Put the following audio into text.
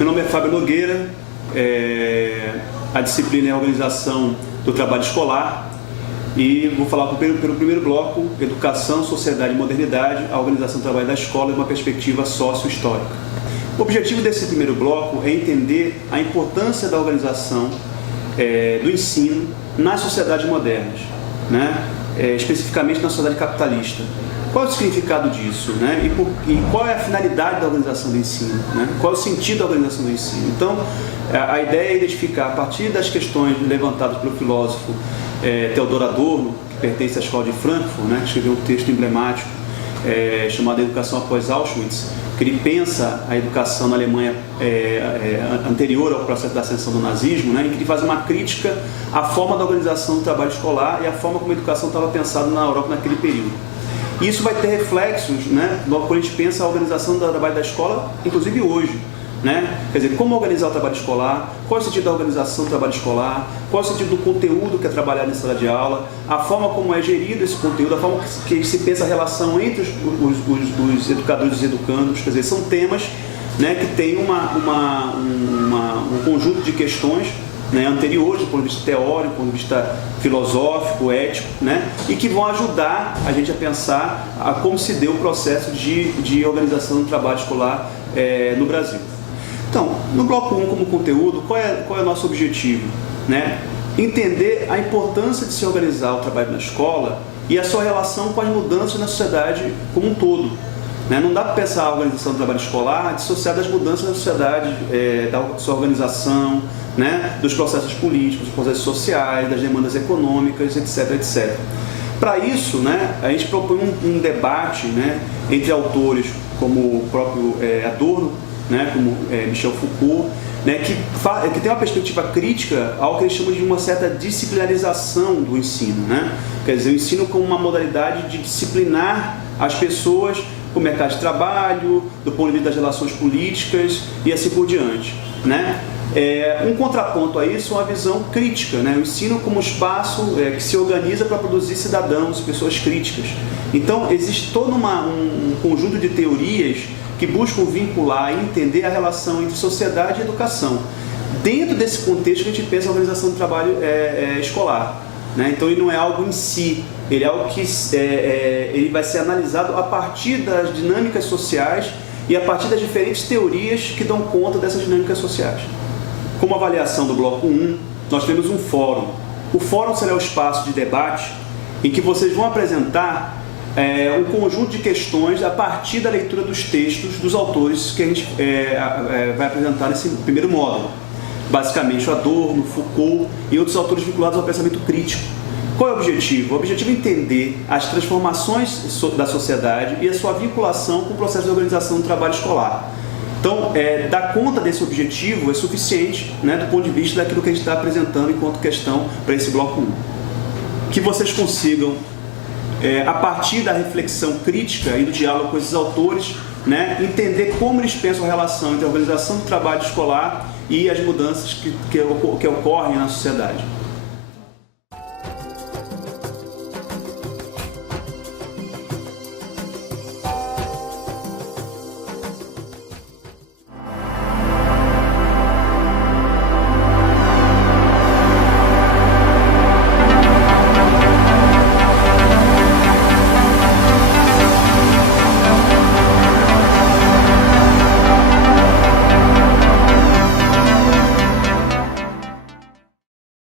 Meu nome é Fábio Nogueira, a disciplina é a Organização do Trabalho Escolar e vou falar pelo primeiro bloco, Educação, Sociedade e Modernidade, a Organização do Trabalho da Escola e uma perspectiva sócio-histórica. O objetivo desse primeiro bloco é entender a importância da organização do ensino nas sociedades modernas, né? Especificamente na sociedade capitalista. Qual é o significado disso, né? E qual é a finalidade da organização do ensino, né? Qual é o sentido da organização do ensino? Então, a ideia é identificar, a partir das questões levantadas pelo filósofo Theodor Adorno, que pertence à Escola de Frankfurt, né? Que escreveu um texto emblemático chamado Educação após Auschwitz, que ele pensa a educação na Alemanha anterior ao processo da ascensão do nazismo, né? Em que ele faz uma crítica à forma da organização do trabalho escolar e à forma como a educação estava pensada na Europa naquele período. E isso vai ter reflexos, né, quando a gente pensa a organização do trabalho da escola, inclusive hoje. Né? Quer dizer, como organizar o trabalho escolar, qual é o sentido da organização do trabalho escolar, qual é o sentido do conteúdo que é trabalhado em sala de aula, a forma como é gerido esse conteúdo, a forma que se pensa a relação entre os educadores e os educandos. Quer dizer, são temas, né, que têm um conjunto de questões, né, anteriores, do ponto de vista teórico, do ponto de vista filosófico, ético, né, e que vão ajudar a gente a pensar como se deu o processo de organização do trabalho escolar no Brasil. Então, no bloco 1, como conteúdo, qual é o nosso objetivo? Né? Entender a importância de se organizar o trabalho na escola e a sua relação com as mudanças na sociedade como um todo. Né? Não dá para pensar a organização do trabalho escolar dissociada das mudanças na sociedade, da sua organização, né? Dos processos políticos, dos processos sociais, das demandas econômicas, etc, etc. Para isso, né, a gente propõe um debate, né, entre autores como o próprio Adorno, né, como Michel Foucault, né, que tem uma perspectiva crítica ao que eles chamam de uma certa disciplinarização do ensino. Né? Quer dizer, o ensino como uma modalidade de disciplinar as pessoas com o mercado de trabalho, do ponto de vista das relações políticas e assim por diante. Né? Um contraponto a isso é uma visão crítica, né? O ensino como espaço que se organiza para produzir cidadãos, pessoas críticas. Então, existe todo um conjunto de teorias que buscam vincular e entender a relação entre sociedade e educação. Dentro desse contexto que a gente pensa a organização do trabalho escolar. Né? Então, ele não é algo em si, ele é algo que ele vai ser analisado a partir das dinâmicas sociais e a partir das diferentes teorias que dão conta dessas dinâmicas sociais. Como avaliação do bloco 1, nós temos um fórum. O fórum será o espaço de debate em que vocês vão apresentar um conjunto de questões a partir da leitura dos textos dos autores que a gente vai apresentar nesse primeiro módulo. Basicamente, o Adorno, Foucault e outros autores vinculados ao pensamento crítico. Qual é o objetivo? O objetivo é entender as transformações da sociedade e a sua vinculação com o processo de organização do trabalho escolar. Então, dar conta desse objetivo é suficiente, né, do ponto de vista daquilo que a gente está apresentando enquanto questão para esse bloco 1. Que vocês consigam, a partir da reflexão crítica e do diálogo com esses autores, né, entender como eles pensam a relação entre a organização do trabalho escolar e as mudanças que ocorrem na sociedade.